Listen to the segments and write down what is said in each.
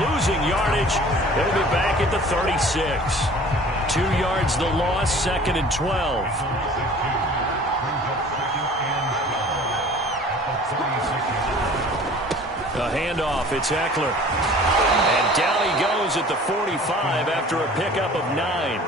losing yardage. They'll be back at the 36. 2 yards the loss, 2nd and 12. A handoff, it's Eckler. And down he goes at the 45 after a pickup of 9.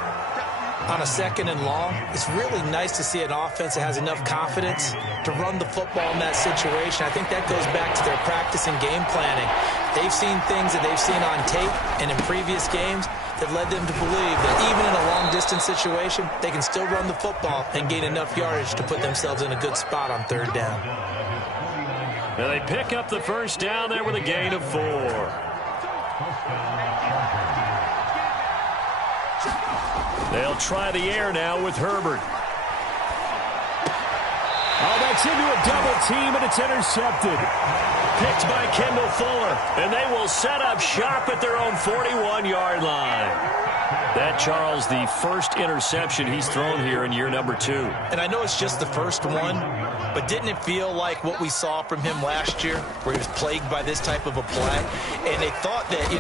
On a 2nd and long, it's really nice to see an offense that has enough confidence to run the football in that situation. I think that goes back to their practice and game planning. They've seen things that they've seen on tape and in previous games that led them to believe that even in a long-distance situation, they can still run the football and gain enough yardage to put themselves in a good spot on 3rd down. And they pick up the 1st down there with a gain of 4. They'll try the air now with Herbert. Oh, that's into a double team, and it's intercepted. Picked by Kendall Fuller, and they will set up shop at their own 41-yard line. That, Charles, the first interception he's thrown here in year number 2. And I know it's just the first one, but didn't it feel like what we saw from him last year, where he was plagued by this type of a play? And they thought that,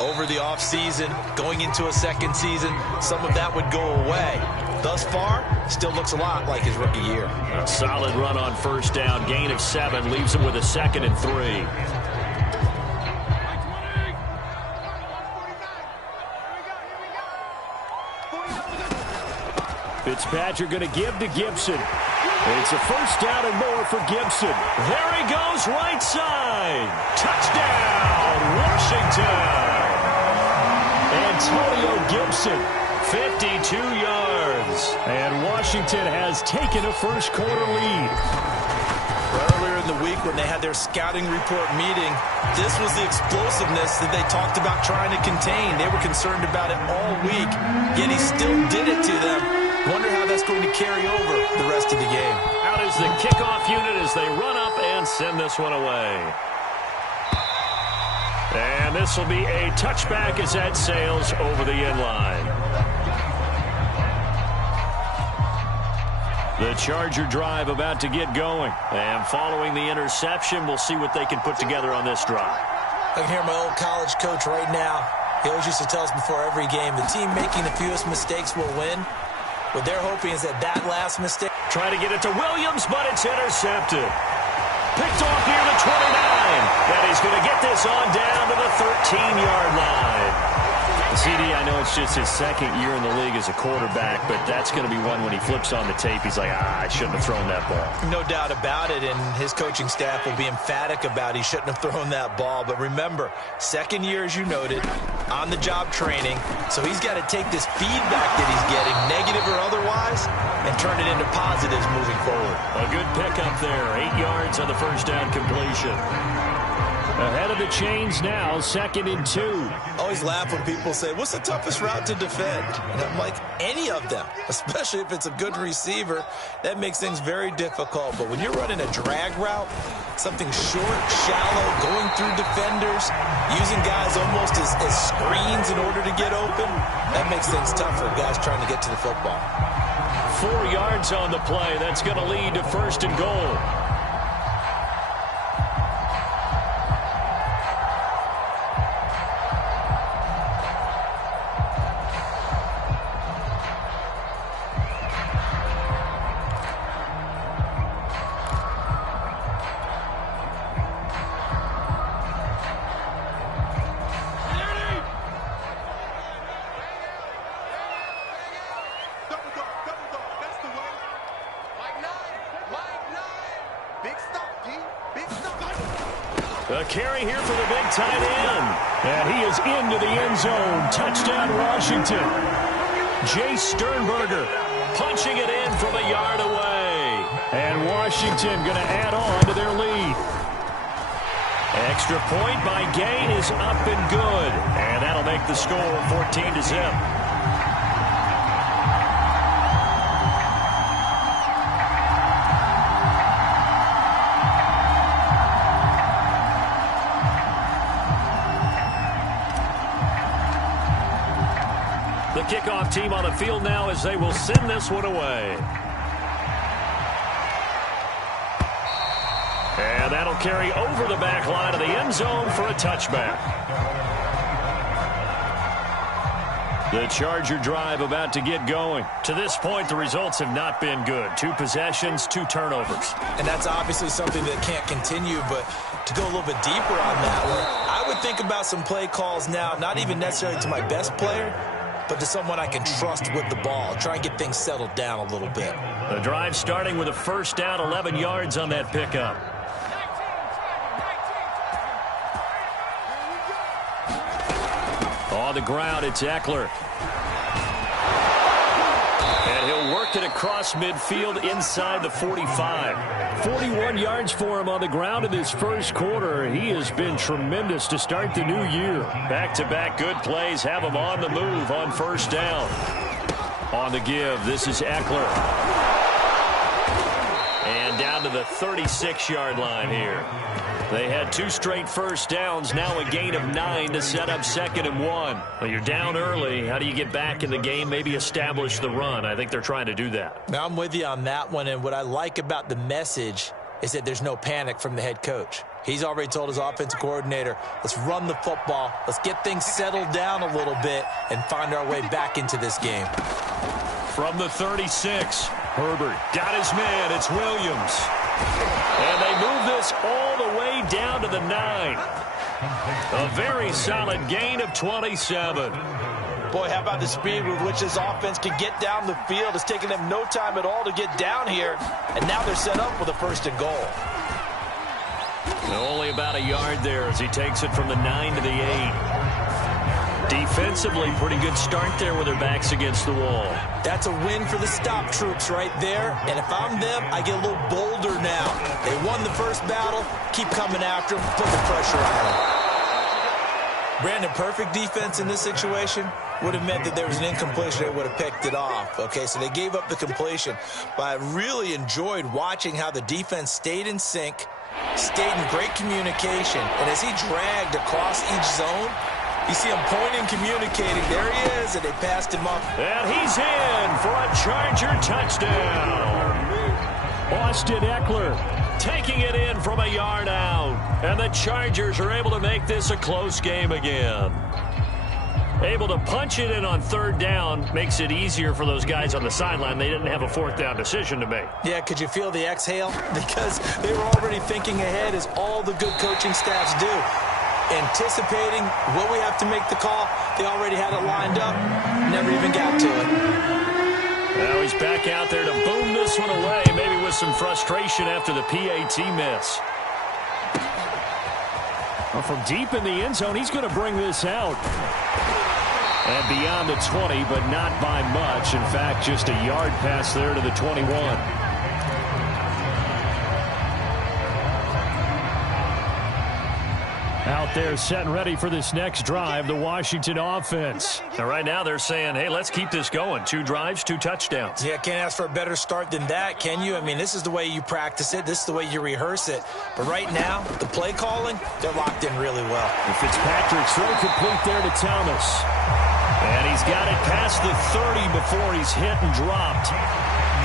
over the offseason, going into a second season, some of that would go away. Thus far, still looks a lot like his rookie year. A solid run on 1st down, gain of 7, leaves him with a 2nd and 3. Fitzpatrick going to give to Gibson. It's a 1st down and more for Gibson. There he goes, right side. Touchdown, Washington. Antonio Gibson, 52 yards. And Washington has taken a first-quarter lead. Earlier in the week when they had their scouting report meeting, this was the explosiveness that they talked about trying to contain. They were concerned about it all week, yet he still did it to them. Wonder how that's going to carry over the rest of the game. Out is the kickoff unit as they run up and send this one away. And this will be a touchback as that sails over the end line. The Charger drive about to get going. And following the interception, we'll see what they can put together on this drive. I can hear my old college coach right now. He always used to tell us before every game, the team making the fewest mistakes will win. What they're hoping is that last mistake. Trying to get it to Williams, but it's intercepted. Picked off near the 29. And he's going to get this on down to the 13-yard line. CD, I know it's just his 2nd year in the league as a quarterback, but that's going to be one when he flips on the tape, he's like, I shouldn't have thrown that ball. No doubt about it, and his coaching staff will be emphatic about he shouldn't have thrown that ball. But remember, 2nd year, as you noted, on-the-job training, so he's got to take this feedback that he's getting, negative or otherwise, and turn it into positives moving forward. A good pickup there, 8 yards on the 1st down completion. Ahead of the chains now, 2nd and 2. I always laugh when people say, what's the toughest route to defend? And I'm like, any of them, especially if it's a good receiver. That makes things very difficult. But when you're running a drag route, something short, shallow, going through defenders, using guys almost as screens in order to get open, that makes things tough for guys trying to get to the football. 4 yards on the play. That's going to lead to 1st and goal. A carry here for the big tight end. And he is into the end zone. Touchdown, Washington. Jay Sternberger punching it in from a yard away. And Washington going to add on to their lead. Extra point by Gain is up and good. And that'll make the score 14-0. The kickoff team on the field now as they will send this one away. And that'll carry over the back line of the end zone for a touchback. The Charger drive about to get going. To this point, the results have not been good. 2 possessions, 2 turnovers. And that's obviously something that can't continue, but to go a little bit deeper on that one, I would think about some play calls now, not even necessarily to my best player, but to someone I can trust with the ball. Try and get things settled down a little bit. The drive starting with a first down, 11 yards on that pickup. On the ground, it's Eckler. And he'll work it across midfield inside the 45. 41 yards for him on the ground in this first quarter. He has been tremendous to start the new year. Back-to-back good plays have him on the move on first down. On the give, this is Eckler. And down to the 36-yard line here. They had 2 straight first downs, now a gain of 9 to set up 2nd and 1. Well, you're down early. How do you get back in the game, maybe establish the run? I think they're trying to do that. Now, I'm with you on that one, and what I like about the message is that there's no panic from the head coach. He's already told his offensive coordinator, let's run the football, let's get things settled down a little bit and find our way back into this game. From the 36, Herbert got his man. It's Williams. And they move this all the way down to the 9. A very solid gain of 27. Boy, how about the speed with which this offense can get down the field? It's taken them no time at all to get down here, and now they're set up with a 1st and goal. Only about a yard there as he takes it from the 9 to the 8. Defensively, pretty good start there with their backs against the wall. That's a win for the stop troops right there. And if I'm them, I get a little bolder now. They won the first battle. Keep coming after them. Put the pressure on them. Brandon, perfect defense in this situation would have meant that there was an incompletion. They would have picked it off. Okay, so they gave up the completion. But I really enjoyed watching how the defense stayed in sync, stayed in great communication. And as he dragged across each zone, you see him pointing, communicating. There he is, and they passed him up. And he's in for a Charger touchdown. Austin Eckler taking it in from a yard out. And the Chargers are able to make this a close game again. Able to punch it in on 3rd down makes it easier for those guys on the sideline. They didn't have a 4th down decision to make. Yeah, could you feel the exhale? Because they were already thinking ahead, as all the good coaching staffs do. Anticipating, will we have to make the call? They already had it lined up. Never even got to it. Now he's back out there to boom this one away, maybe with some frustration after the PAT miss. Well, from deep in the end zone, he's going to bring this out. And beyond the 20, but not by much. In fact, just a yard pass there to the 21. Out there set and ready for this next drive, the Washington offense. Now, right now they're saying, hey, let's keep this going. 2 drives, 2 touchdowns. Yeah, can't ask for a better start than that, can you? I mean, this is the way you practice it. This is the way you rehearse it. But right now, the play calling, they're locked in really well. And Fitzpatrick's throw complete there to Thomas. And he's got it past the 30 before he's hit and dropped.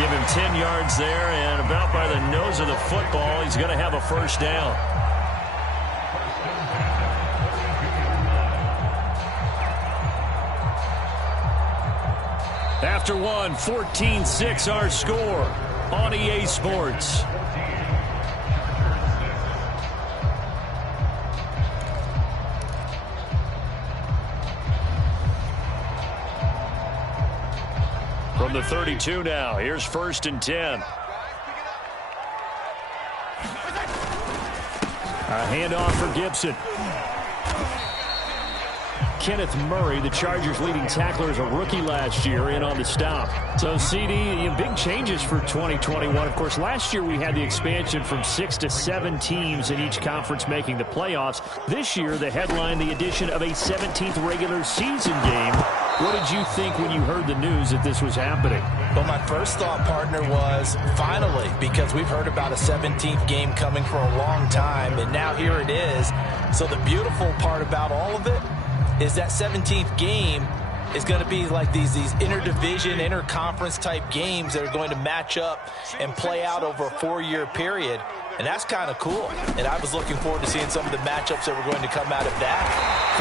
Give him 10 yards there, and about by the nose of the football, he's going to have a 1st down. After one, 14-6 our score on EA Sports. From the 32 now, here's 1st and 10. A handoff for Gibson. Kenneth Murray, the Chargers' leading tackler, as a rookie last year, in on the stop. So, CD, big changes for 2021. Of course, last year we had the expansion from 6 to 7 teams in each conference making the playoffs. This year, the headline, the addition of a 17th regular season game. What did you think when you heard the news that this was happening? Well, my first thought, partner, was finally, because we've heard about a 17th game coming for a long time, and now here it is. So the beautiful part about all of it is that 17th game is going to be like these interdivision, interconference type games that are going to match up and play out over a 4-year period. And that's kind of cool. And I was looking forward to seeing some of the matchups that were going to come out of that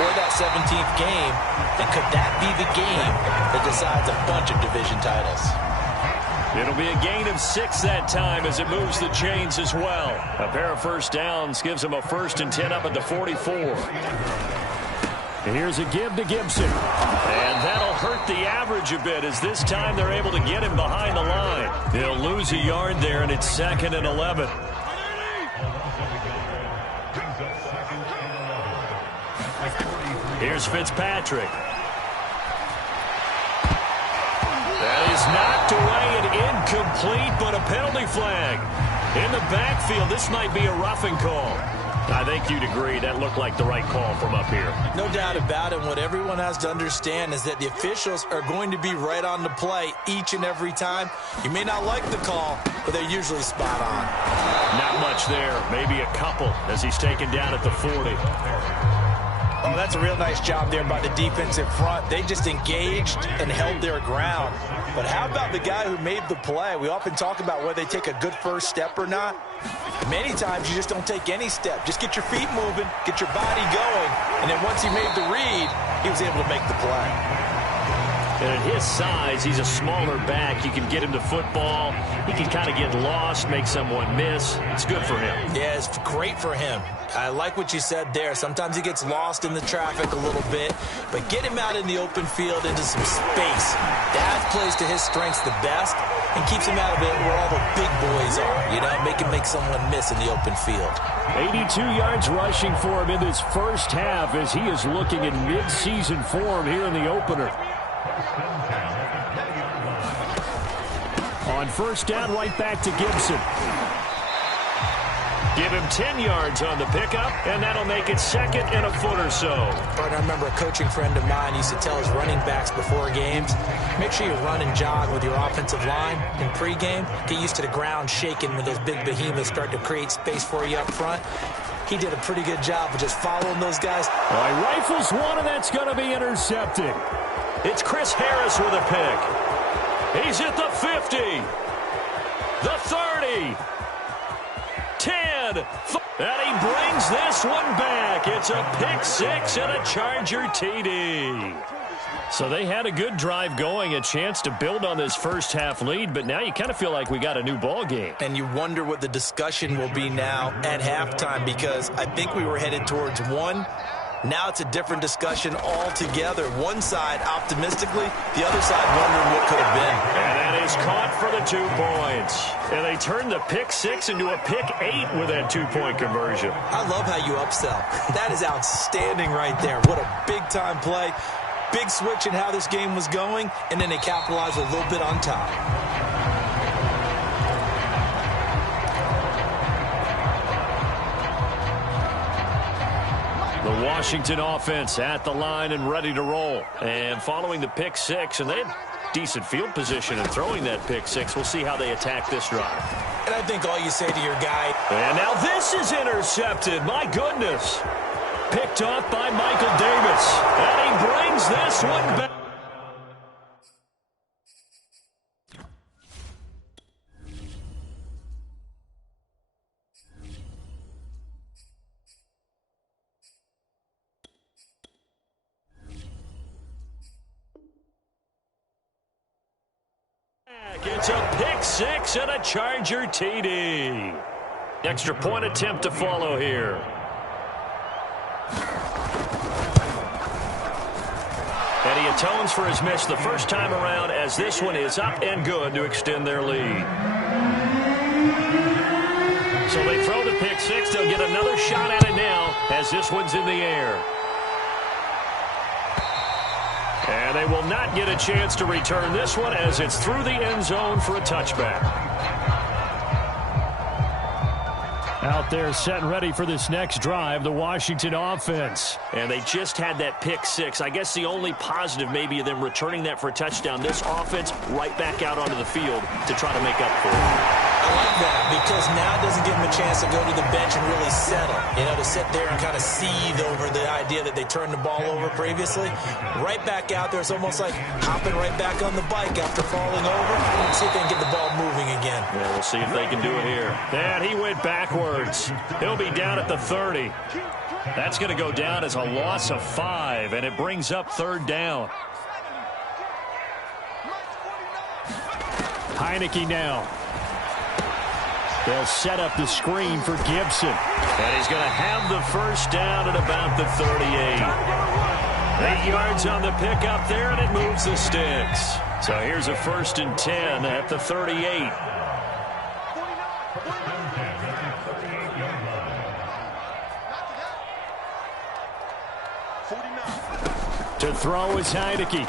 for that 17th game, and could that be the game that decides a bunch of division titles? It'll be a gain of 6 that time as it moves the chains as well. A pair of first downs gives them a 1st and 10 up at the 44. And here's a give to Gibson. And that'll hurt the average a bit as this time they're able to get him behind the line. They'll lose a yard there, and it's 2nd and 11. Here's Fitzpatrick. That is knocked away and incomplete, but a penalty flag. In the backfield, this might be a roughing call. I think you'd agree that looked like the right call from up here. No doubt about it. What everyone has to understand is that the officials are going to be right on the play each and every time. You may not like the call, but they're usually spot on. Not much there. Maybe a couple as he's taken down at the 40. Oh, that's a real nice job there by the defensive front. They just engaged and held their ground. But how about the guy who made the play? We often talk about whether they take a good first step or not. Many times you just don't take any step. Just get your feet moving, get your body going, and then once he made the read, he was able to make the play. And at his size, he's a smaller back. You can get him to football. He can kind of get lost, make someone miss. It's good for him. Yeah, it's great for him. I like what you said there. Sometimes he gets lost in the traffic a little bit, but get him out in the open field into some space. That plays to his strengths the best and keeps him out of it where all the big boys are. You know, make him make someone miss in the open field. 82 yards rushing for him in this first half as he is looking in mid-season form here in the opener. On first down, right back to Gibson. Give him 10 yards on the pickup, and that'll make it 2nd and a foot or so. I remember a coaching friend of mine used to tell his running backs before games, make sure you run and jog with your offensive line in pregame. Get used to the ground shaking when those big behemoths start to create space for you up front. He did a pretty good job of just following those guys. All right, rifles one, and that's going to be intercepted. It's Chris Harris with a pick. He's at the 50, the 30, 10, and he brings this one back. It's a pick 6 and a Charger TD. So they had a good drive going, a chance to build on this first half lead, but now you kind of feel like we got a new ball game. And you wonder what the discussion will be now at halftime, because I think we were headed towards one. Now it's a different discussion altogether. One side optimistically, the other side wondering what could have been. And that is caught for the 2 points. And they turned the pick 6 into a pick 8 with that 2-point conversion. I love how you upsell. That is outstanding right there. What a big-time play. Big switch in how this game was going, and then they capitalized a little bit on top. The Washington offense at the line and ready to roll. And following the pick 6, and they had decent field position in throwing that pick 6. We'll see how they attack this drive. And I think all you say to your guy. And now this is intercepted. My goodness. Picked off by Michael Davis. And he brings this one back. It's a pick 6 and a Charger TD. Extra point attempt to follow here. And he atones for his miss the first time around, as this one is up and good to extend their lead. So they throw the pick 6. They'll get another shot at it now as this one's in the air. And they will not get a chance to return this one as it's through the end zone for a touchback. Out there set and ready for this next drive, the Washington offense. And they just had that pick 6. I guess the only positive maybe of them returning that for a touchdown. This offense right back out onto the field to try to make up for it. I like that because now it doesn't give him a chance to go to the bench and really settle. You know, to sit there and kind of seethe over the idea that they turned the ball over previously. Right back out there. It's almost like hopping right back on the bike after falling over. See if they can get the ball moving again. Yeah, we'll see if they can do it here. And he went backwards. He'll be down at the 30. That's going to go down as a loss of 5, and it brings up third down. Heineke now. They'll set up the screen for Gibson. And he's going to have the first down at about the 38. 8 yards on the pickup there, and it moves the sticks. So here's a 1st and 10 at the 38. To throw is Heineke.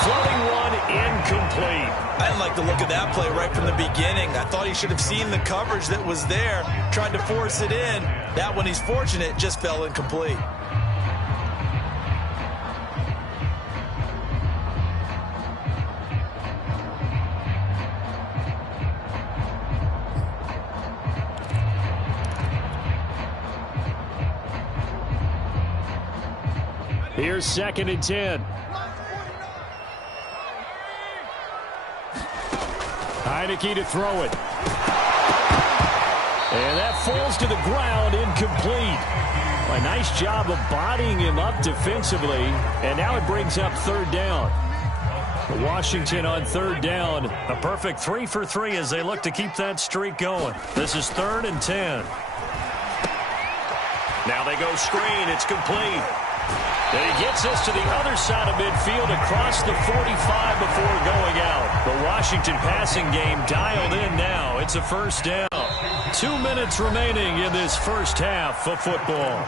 Floating one, incomplete. I didn't like the look of that play right from the beginning. I thought he should have seen the coverage that was there, tried to force it in. That one, he's fortunate, just fell incomplete. Here's 2nd and 10. Heineke to throw it. And that falls to the ground, incomplete. A nice job of bodying him up defensively. And now it brings up third down. Washington on third down. A perfect 3 for 3 as they look to keep that streak going. This is 3rd and 10. Now they go screen. It's complete. And he gets us to the other side of midfield across the 45 before going out. The Washington passing game dialed in now. It's a first down. 2 minutes remaining in this first half of football.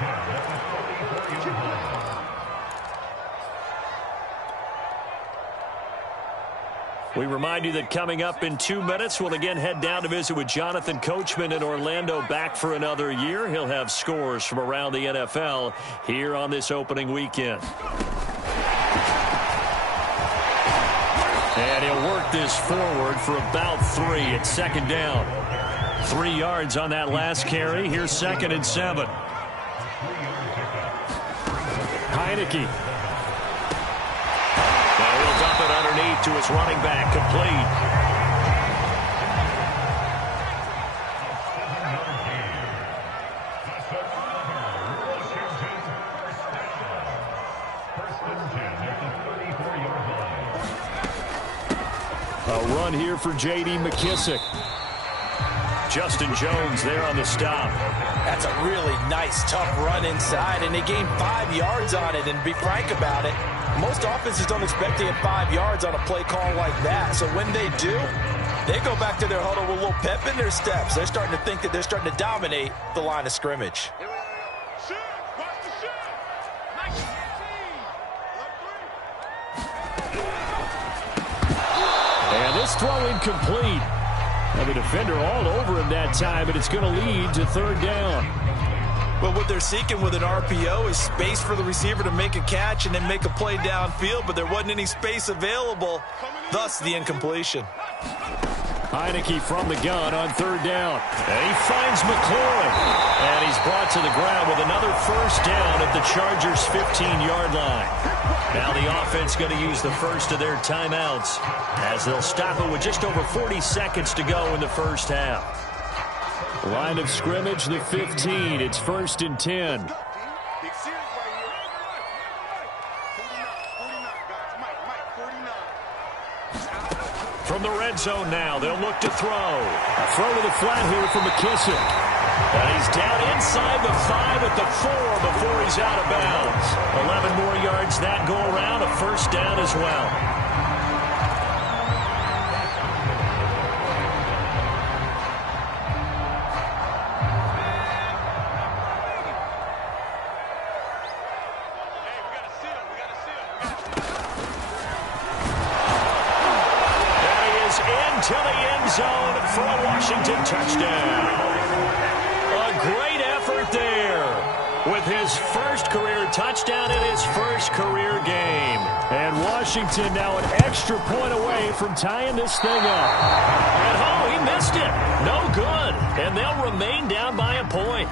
We remind you that coming up in 2 minutes, we'll again head down to visit with Jonathan Coachman in Orlando, back for another year. He'll have scores from around the NFL here on this opening weekend. And he'll work this forward for about 3 at 2nd down. 3 yards on that last carry. Here's 2nd and 7. Heineke. Dump it underneath to his running back, complete. A run here for J.D. McKissick. Justin Jones there on the stop. That's a really nice, tough run inside, and they gained 5 yards on it. And to be frank about it, most offenses don't expect to get 5 yards on a play call like that. So when they do, they go back to their huddle with a little pep in their steps. They're starting to think that they're starting to dominate the line of scrimmage. And this throw incomplete. Now the defender all over him that time, but it's going to lead to third down. Well, what they're seeking with an RPO is space for the receiver to make a catch and then make a play downfield, but there wasn't any space available, thus the incompletion. Heineke from the gun on third down. And he finds McLaurin. And he's brought to the ground with another first down at the Chargers' 15-yard line. Now the offense going to use the first of their timeouts as they'll stop it with just over 40 seconds to go in the first half. Line of scrimmage, the 15. It's 1st and 10. From the red zone now, they'll look to throw. A throw to the flat here for McKissick. And he's down inside the 5 at the 4 before he's out of bounds. 11 more yards that go around, a first down as well. To the end zone for a Washington touchdown. A great effort there with his first career touchdown in his first career game. And Washington now an extra point away from tying this thing up. And oh, he missed it. No good. And they'll remain down by a point.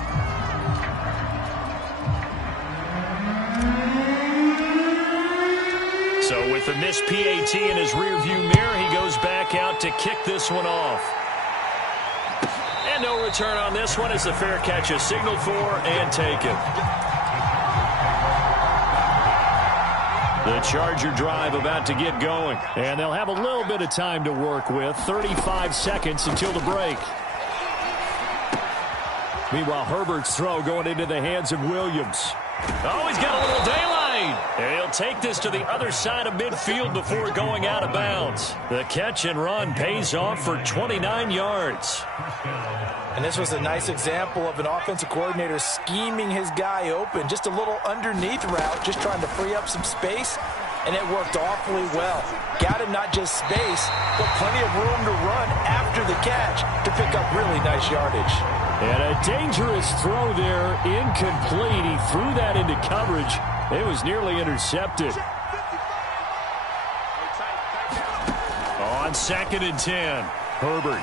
So with the missed PAT in his rearview mirror, he goes back out to kick this one off. And no return on this one as the fair catch is signaled for and taken. The Charger drive about to get going. And they'll have a little bit of time to work with. 35 seconds until the break. Meanwhile, Herbert's throw going into the hands of Williams. Oh, he's got a little daylight. And he'll take this to the other side of midfield before going out of bounds. The catch and run pays off for 29 yards. And this was a nice example of an offensive coordinator scheming his guy open. Just a little underneath route, just trying to free up some space. And it worked awfully well. Got him not just space, but plenty of room to run after the catch to pick up really nice yardage. And a dangerous throw there, incomplete. He threw that into coverage. It was nearly intercepted. On 2nd and 10, Herbert.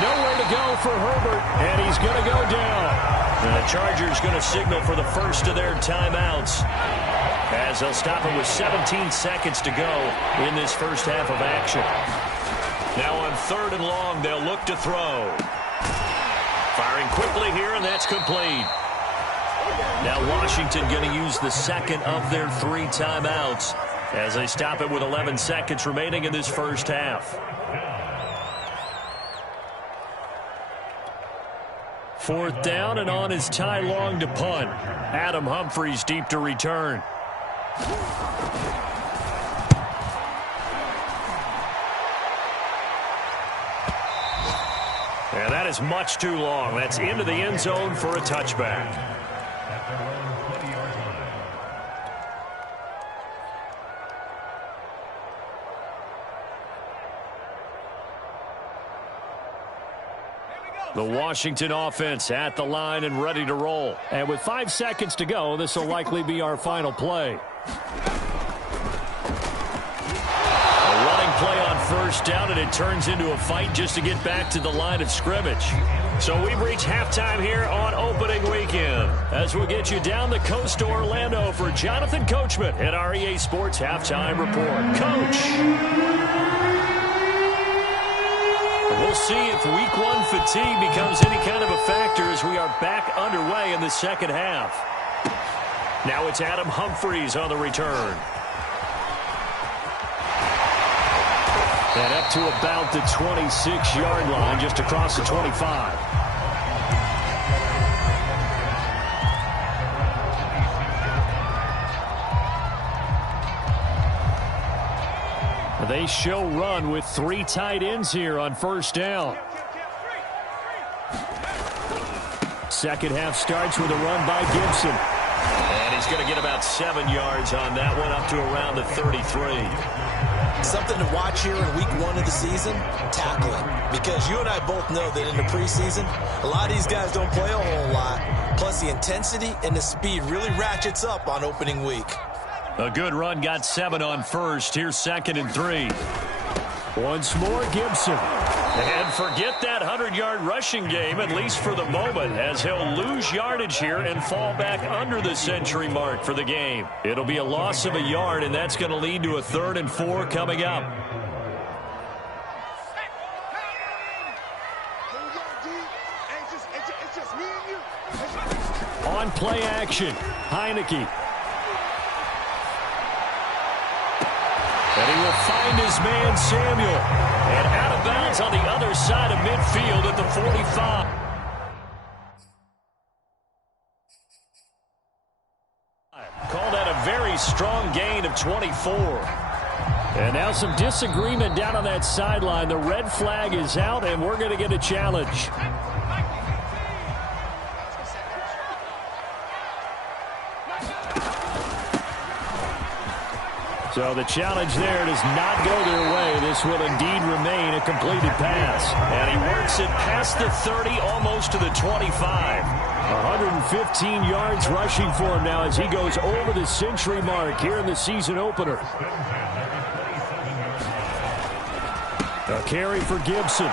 Nowhere to go for Herbert, and he's going to go down. And the Chargers going to signal for the first of their timeouts as they'll stop it with 17 seconds to go in this first half of action. Now on 3rd and long, they'll look to throw. Firing quickly here, and that's complete. Now Washington going to use the second of their 3 timeouts as they stop it with 11 seconds remaining in this first half. 4th down, and on is Ty Long to punt. Adam Humphries deep to return. And that is much too long. That's into the end zone for a touchback. The Washington offense at the line and ready to roll. And with 5 seconds to go, this will likely be our final play. A running play on 1st down, and it turns into a fight just to get back to the line of scrimmage. So we've reached halftime here on opening weekend. As we'll get you down the coast to Orlando for Jonathan Coachman at our EA Sports Halftime Report. Coach. We'll see if Week 1 fatigue becomes any kind of a factor as we are back underway in the second half. Now it's Adam Humphries on the return. And up to about the 26-yard line, just across the 25. They show run with 3 tight ends here on 1st down. Second half starts with a run by Gibson. And he's going to get about 7 yards on that one, up to around the 33. Something to watch here in Week 1 of the season, tackling. Because you and I both know that in the preseason, a lot of these guys don't play a whole lot. Plus, the intensity and the speed really ratchets up on opening week. A good run, got 7 on 1st. Here's 2nd and 3. Once more, Gibson. And forget that 100-yard rushing game, at least for the moment, as he'll lose yardage here and fall back under the century mark for the game. It'll be a loss of a yard, and that's going to lead to a 3rd and 4 coming up. On play action, Heineke. And he will find his man, Samuel. And out of bounds on the other side of midfield at the 45. Call that a very strong gain of 24. And now some disagreement down on that sideline. The red flag is out, and we're going to get a challenge. So the challenge there does not go their way. This will indeed remain a completed pass. And he works it past the 30, almost to the 25. 115 yards rushing for him now as he goes over the century mark here in the season opener. A carry for Gibson.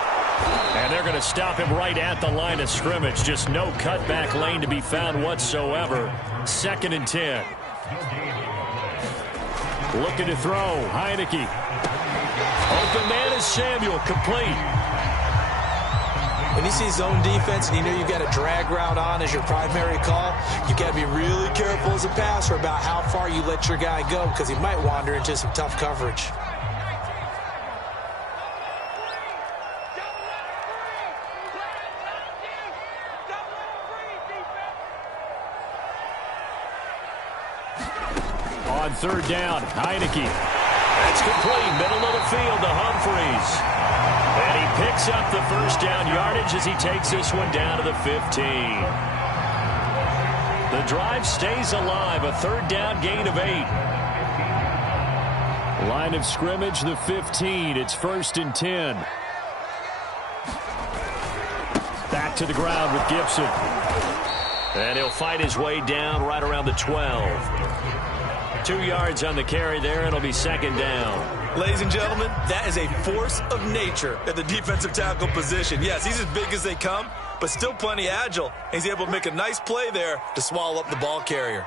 And they're going to stop him right at the line of scrimmage. Just no cutback lane to be found whatsoever. 2nd and 10. Looking to throw. Heineke. Open man is Samuel. Complete. When you see zone defense and you know you've got a drag route on as your primary call, you've got to be really careful as a passer about how far you let your guy go because he might wander into some tough coverage. On 3rd down, Heineke. That's complete. Middle of the field to Humphreys. And he picks up the 1st down yardage as he takes this one down to the 15. The drive stays alive. A 3rd down gain of 8. Line of scrimmage, the 15. It's 1st and 10. Back to the ground with Gibson. And he'll fight his way down right around the 12. 2 yards on the carry there. It'll be 2nd down. Ladies and gentlemen, that is a force of nature at the defensive tackle position. Yes, he's as big as they come, but still plenty agile. He's able to make a nice play there to swallow up the ball carrier.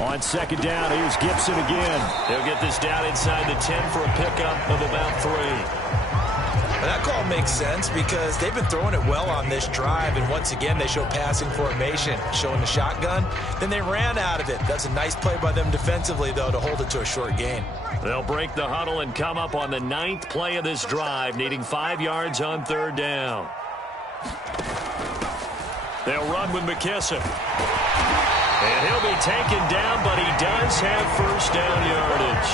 On 2nd down, here's Gibson again. He'll get this down inside the 10 for a pickup of about 3. That call makes sense because they've been throwing it well on this drive, and once again they show passing formation, showing the shotgun. Then they ran out of it. That's a nice play by them defensively, though, to hold it to a short gain. They'll break the huddle and come up on the 9th play of this drive, needing 5 yards on 3rd down. They'll run with McKissick. And he'll be taken down, but he does have 1st down yardage.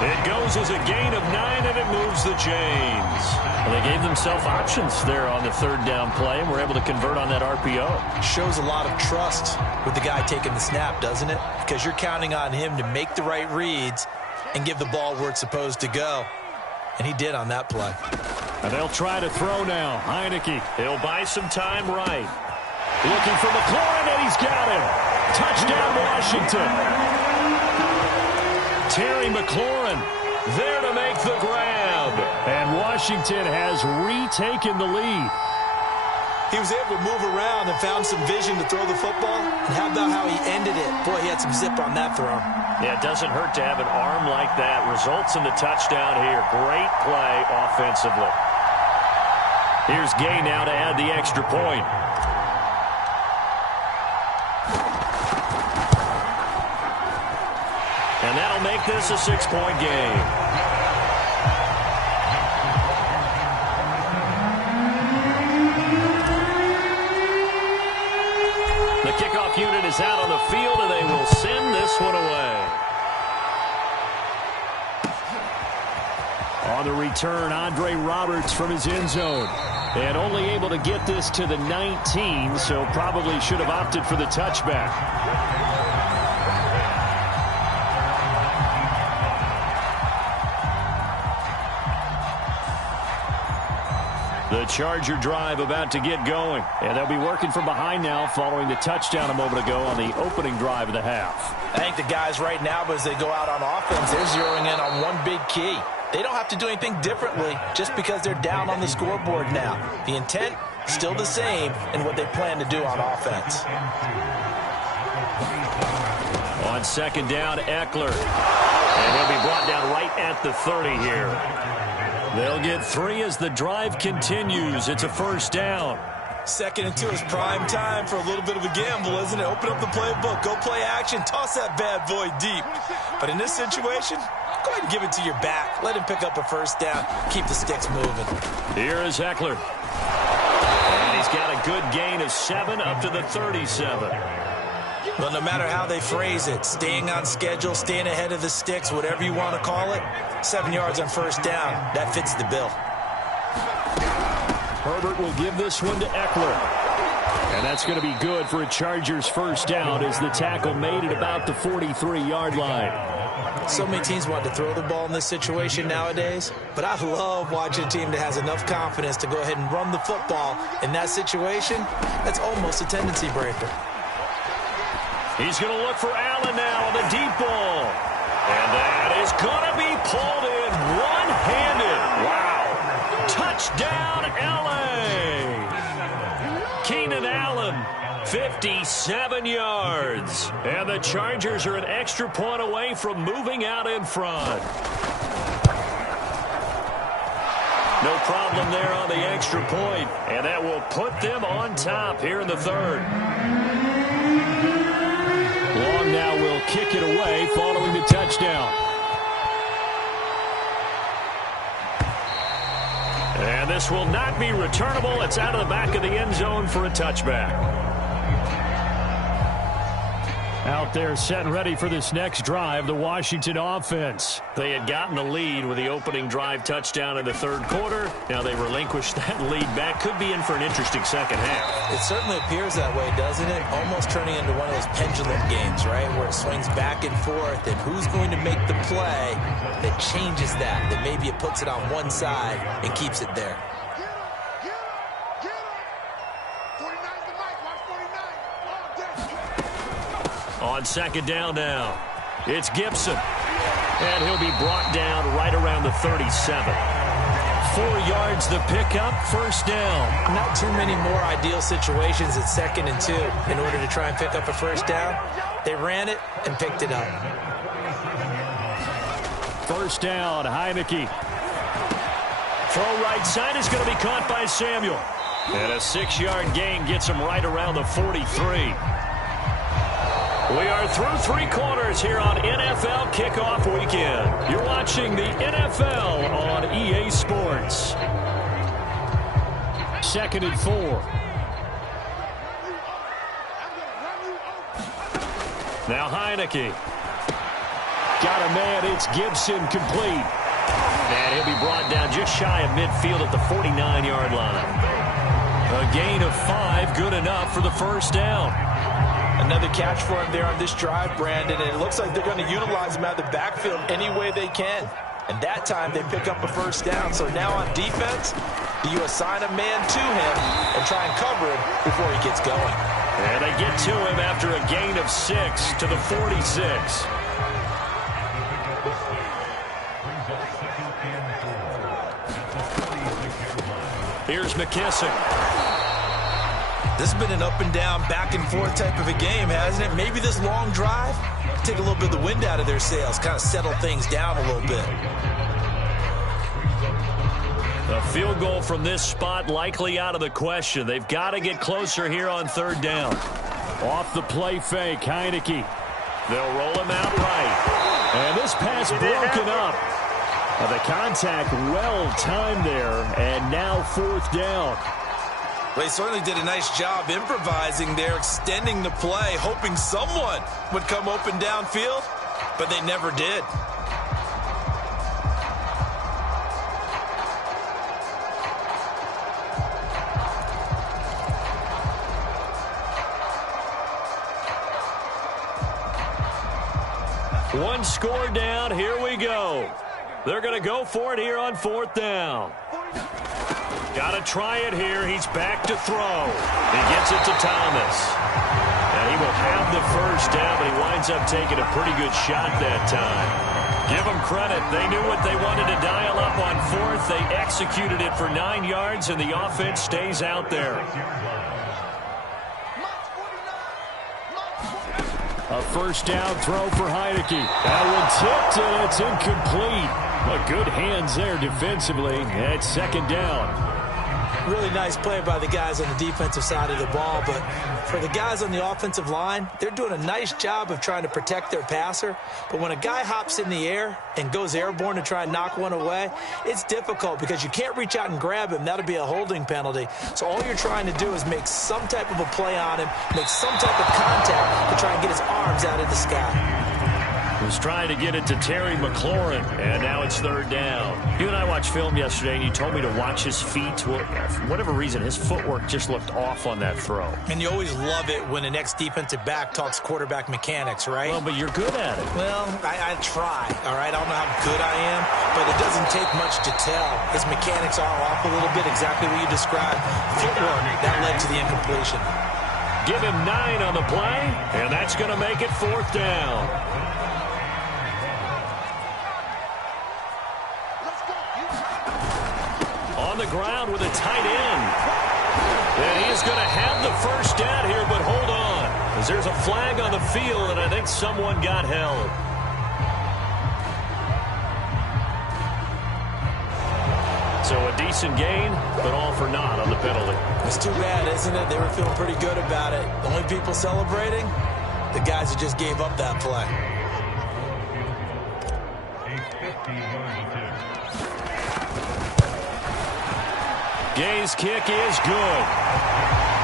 It goes as a gain of 9, and it moves the chains. Well, they gave themselves options there on the 3rd down play, and were able to convert on that RPO. Shows a lot of trust with the guy taking the snap, doesn't it? Because you're counting on him to make the right reads and give the ball where it's supposed to go. And he did on that play. And they'll try to throw now. Heineke. He'll buy some time right. Looking for McLaurin, and he's got him. Touchdown, Washington. Terry McLaurin there to make the grab. And Washington has retaken the lead. He was able to move around and found some vision to throw the football. And how about how he ended it? Boy, he had some zip on that throw. Yeah, it doesn't hurt to have an arm like that. Results in the touchdown here. Great play offensively. Here's Gay now to add the extra point. And that'll make this a 6-point game. The kickoff unit is out on the field, and they will send this one away. On the return, Andre Roberts from his end zone. And only able to get this to the 19, so probably should have opted for the touchback. The Charger drive about to get going. And they'll be working from behind now following the touchdown a moment ago on the opening drive of the half. I think the guys right now, as they go out on offense, they're zeroing in on one big key. They don't have to do anything differently just because they're down on the scoreboard now. The intent, still the same in what they plan to do on offense. On 2nd down, Eckler. And he'll be brought down right at the 30 here. They'll get 3 as the drive continues. It's a 1st down. 2nd and 2 is prime time for a little bit of a gamble, isn't it? Open up the playbook, go play action, toss that bad boy deep. But in this situation, go ahead and give it to your back. Let him pick up a 1st down. Keep the sticks moving. Here is Eckler. And he's got a good gain of 7 up to the 37. Well, no matter how they phrase it, staying on schedule, staying ahead of the sticks, whatever you want to call it, 7 yards on 1st down, that fits the bill. Herbert will give this one to Eckler. And that's going to be good for a Chargers first down as the tackle made at about the 43-yard line. So many teams want to throw the ball in this situation nowadays, but I love watching a team that has enough confidence to go ahead and run the football in that situation. That's almost a tendency breaker. He's going to look for Allen now on the deep ball. And that is going to be pulled in one-handed. Wow. Touchdown, L.A. Keenan Allen, 57 yards. And the Chargers are an extra point away from moving out in front. No problem there on the extra point. And that will put them on top here in the third. Long now will kick it away following the touchdown. And this will not be returnable. It's out of the back of the end zone for a touchback. Out there set and ready for this next drive, the Washington offense. They had gotten the lead with the opening drive touchdown in the third quarter. Now they relinquished that lead back. Could be in for an interesting second half. It certainly appears that way, doesn't it? Almost turning into one of those pendulum games, right? Where it swings back and forth, and who's going to make the play that changes that maybe it puts it on one side and keeps it there. On second down now, it's Gibson. And he'll be brought down right around the 37. 4 yards the pickup, first down. Not too many more ideal situations at 2nd and 2 in order to try and pick up a first down. They ran it and picked it up. First down, Heineke. Throw right side is going to be caught by Samuel. And a 6-yard gain gets him right around the 43. We are through 3 quarters here on NFL Kickoff Weekend. You're watching the NFL on EA Sports. 2nd and 4. Now Heineke. Got a man, it's Gibson, complete. And he'll be brought down just shy of midfield at the 49-yard line. A gain of 5, good enough for the first down. Another catch for him there on this drive, Brandon, and it looks like they're going to utilize him out of the backfield any way they can. And that time they pick up a first down. So now on defense, do you assign a man to him and try and cover him before he gets going? And they get to him after a gain of 6 to the 46. Here's McKissick. This has been an up-and-down, back-and-forth type of a game, hasn't it? Maybe this long drive take a little bit of the wind out of their sails, kind of settle things down a little bit. A field goal from this spot likely out of the question. They've got to get closer here on third down. Off the play fake, Heineke. They'll roll him out right. And this pass broken up. The contact well timed there, and now 4th down. They certainly did a nice job improvising there, extending the play, hoping someone would come open downfield, but they never did. One score down, here we go. They're going to go for it here on 4th down. Got to try it here. He's back to throw. He gets it to Thomas. And he will have the first down, but he winds up taking a pretty good shot that time. Give them credit. They knew what they wanted to dial up on 4th. They executed it for 9 yards, and the offense stays out there. A first down throw for Heineke. That one tipped, and it's incomplete. But good hands there defensively at 2nd down. Really nice play by the guys on the defensive side of the ball, but for the guys on the offensive line, they're doing a nice job of trying to protect their passer. But when a guy hops in the air and goes airborne to try and knock one away, it's difficult because you can't reach out and grab him. That'll be a holding penalty. So all you're trying to do is make some type of a play on him, make some type of contact to try and get his arms out of the sky. was trying to get it to Terry McLaurin, and now it's third down. You and I watched film yesterday, and you told me to watch his feet. Well, for whatever reason, his footwork just looked off on that throw. And you always love it when the next defensive back talks quarterback mechanics, right? Well, but you're good at it. Well, I try, all right? I don't know how good I am, but it doesn't take much to tell. His mechanics are off a little bit, exactly what you described. Footwork, that led to the incompletion. Give him 9 on the play, and that's going to make it fourth down. On the ground with a tight end. And he is going to have the first down here, but hold on, as there's a flag on the field, and I think someone got held. So a decent gain, but all for naught on the penalty. It's too bad, isn't it? They were feeling pretty good about it. The only people celebrating, the guys who just gave up that play. Gay's kick is good.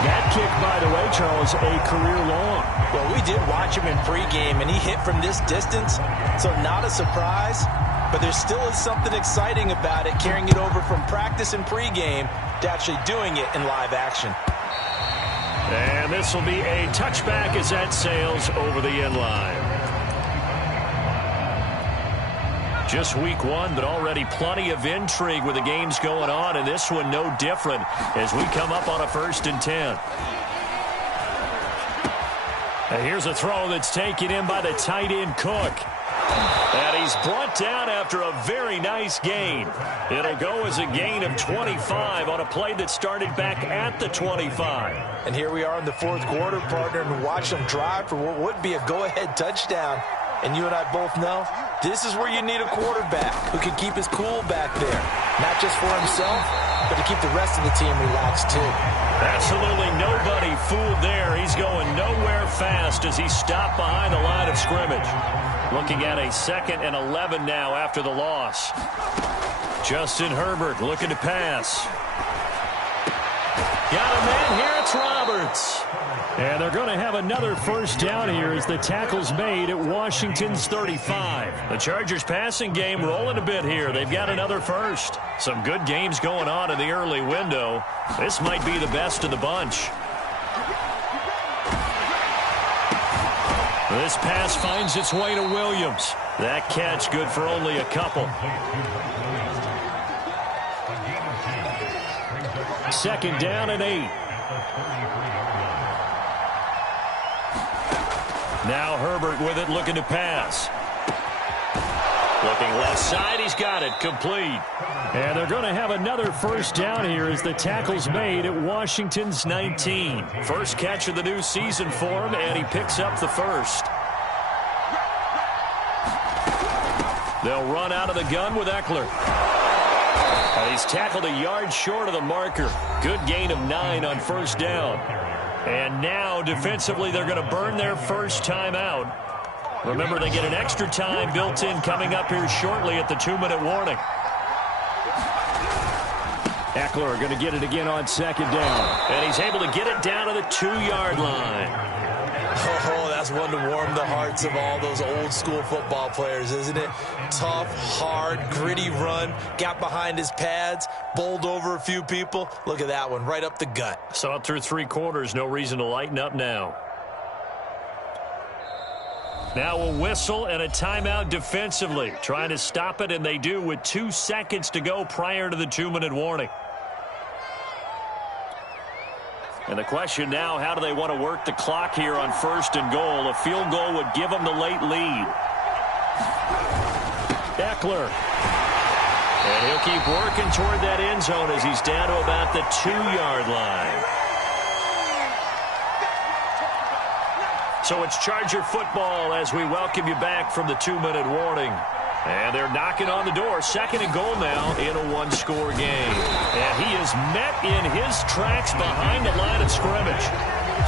That kick, by the way, Charles, a career long. Well, we did watch him in pregame, and he hit from this distance, so not a surprise. But there still is something exciting about it, carrying it over from practice and pregame to actually doing it in live action. And this will be a touchback as that sails over the end line. Just week one, but already plenty of intrigue with the games going on, and this one no different as we come up on a 1st and 10. And here's a throw that's taken in by the tight end Cook. And he's brought down after a very nice gain. It'll go as a gain of 25 on a play that started back at the 25. And here we are in the fourth quarter, partner, and watch them drive for what would be a go-ahead touchdown. And you and I both know this is where you need a quarterback who can keep his cool back there. Not just for himself, but to keep the rest of the team relaxed too. Absolutely nobody fooled there. He's going nowhere fast as he stopped behind the line of scrimmage. Looking at a 2nd and 11 now after the loss. Justin Herbert looking to pass. Got a man here. It's Roberts. And they're going to have another first down here as the tackle's made at Washington's 35. The Chargers passing game rolling a bit here. They've got another first. Some good games going on in the early window. This might be the best of the bunch. This pass finds its way to Williams. That catch good for only a couple. 2nd down and 8. Now Herbert with it, looking to pass. Looking left side, he's got it, complete. And they're going to have another first down here as the tackle's made at Washington's 19. First catch of the new season for him, and he picks up the first. They'll run out of the gun with Eckler. And he's tackled a yard short of the marker. Good gain of 9 on first down. And now, defensively, they're going to burn their first timeout. Remember, they get an extra time built in coming up here shortly at the 2-minute warning. Eckler going to get it again on 2nd down. And he's able to get it down to the 2-yard line. Oh, that's one to warm the hearts of all those old-school football players, isn't it? Tough, hard, gritty run. Got behind his pads, bowled over a few people. Look at that one, right up the gut. Saw it through 3 quarters. No reason to lighten up now. Now a whistle and a timeout defensively. Trying to stop it, and they do with 2 seconds to go prior to the 2-minute warning. And the question now, how do they want to work the clock here on 1st and goal? A field goal would give them the late lead. Eckler. And he'll keep working toward that end zone as he's down to about the 2-yard line. So it's Charger football as we welcome you back from the 2-minute warning. And they're knocking on the door. 2nd and goal now in a 1-score game. And he is met in his tracks behind the line of scrimmage.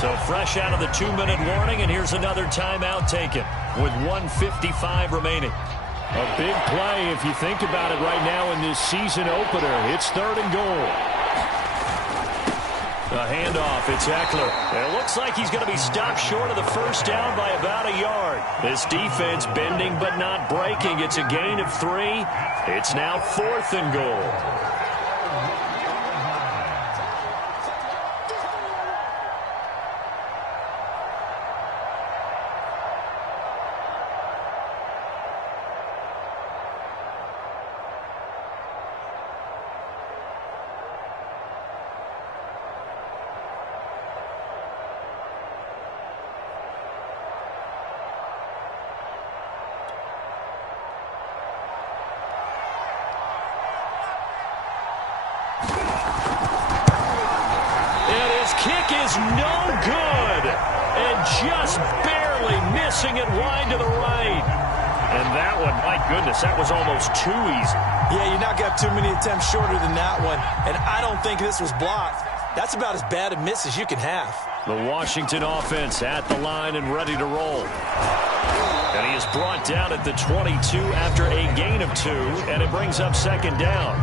So fresh out of the 2-minute warning, and here's another timeout taken with 1:55 remaining. A big play if you think about it right now in this season opener. It's 3rd and goal. A handoff, it's Eckler. It looks like he's going to be stopped short of the first down by about a yard. This defense bending but not breaking. It's a gain of 3. It's now 4th and goal. Kick is no good, and just barely missing it wide to the right. And that one, my goodness, that was almost too easy. Yeah, you're not going to have too many attempts shorter than that one, and I don't think this was blocked. That's about as bad a miss as you can have. The Washington offense at the line and ready to roll. And he is brought down at the 22 after a gain of 2, and it brings up 2nd down.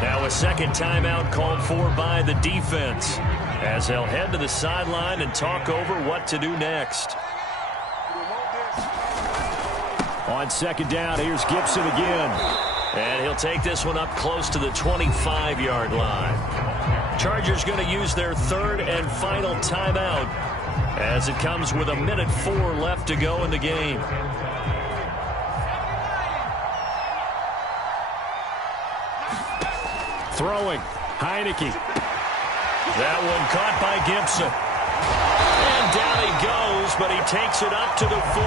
Now a second timeout called for by the defense, as they'll head to the sideline and talk over what to do next. On 2nd down, here's Gibson again. And he'll take this one up close to the 25-yard line. Chargers going to use their 3rd and final timeout, as it comes with 1:04 left to go in the game. Throwing, Heineke. That one caught by Gibson. And down he goes, but he takes it up to the 40.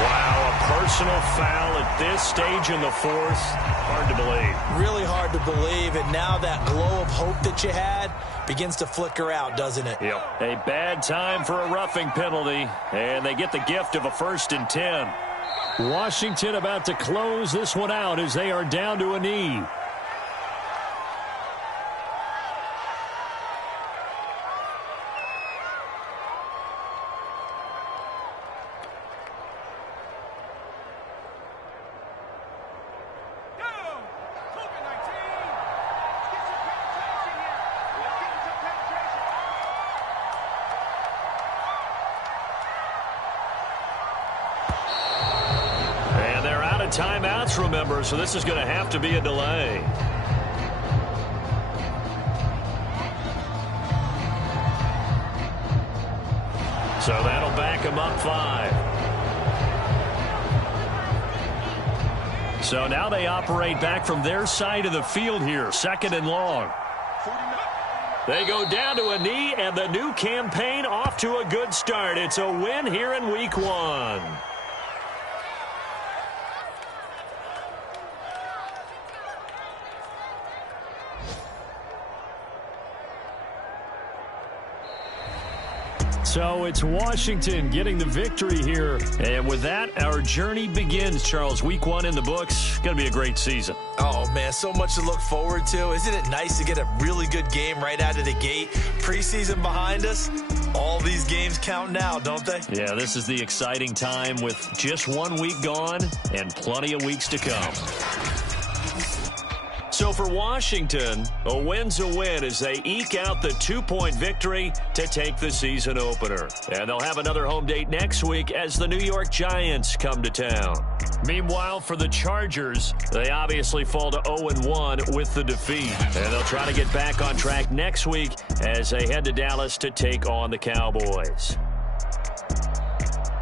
Wow, a personal foul at this stage in the 4th. Hard to believe. Really hard to believe, and now that glow of hope that you had begins to flicker out, doesn't it? Yep. A bad time for a roughing penalty, and they get the gift of a 1st and 10. Washington about to close this one out as they are down to a knee. Timeouts, remember, so this is going to have to be a delay. So that'll back him up 5. So now they operate back from their side of the field here, 2nd and long. They go down to a knee, and the new campaign off to a good start. It's a win here in Week 1. So it's Washington getting the victory here. And with that, our journey begins, Charles. Week 1 in the books. Going to be a great season. Oh, man, so much to look forward to. Isn't it nice to get a really good game right out of the gate? Preseason behind us. All these games count now, don't they? Yeah, this is the exciting time with just 1 week gone and plenty of weeks to come. So for Washington, a win's a win as they eke out the 2-point victory to take the season opener. And they'll have another home date next week as the New York Giants come to town. Meanwhile, for the Chargers, they obviously fall to 0-1 with the defeat. And they'll try to get back on track next week as they head to Dallas to take on the Cowboys.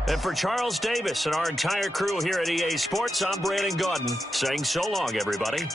And for Charles Davis and our entire crew here at EA Sports, I'm Brandon Gaudin saying so long, everybody.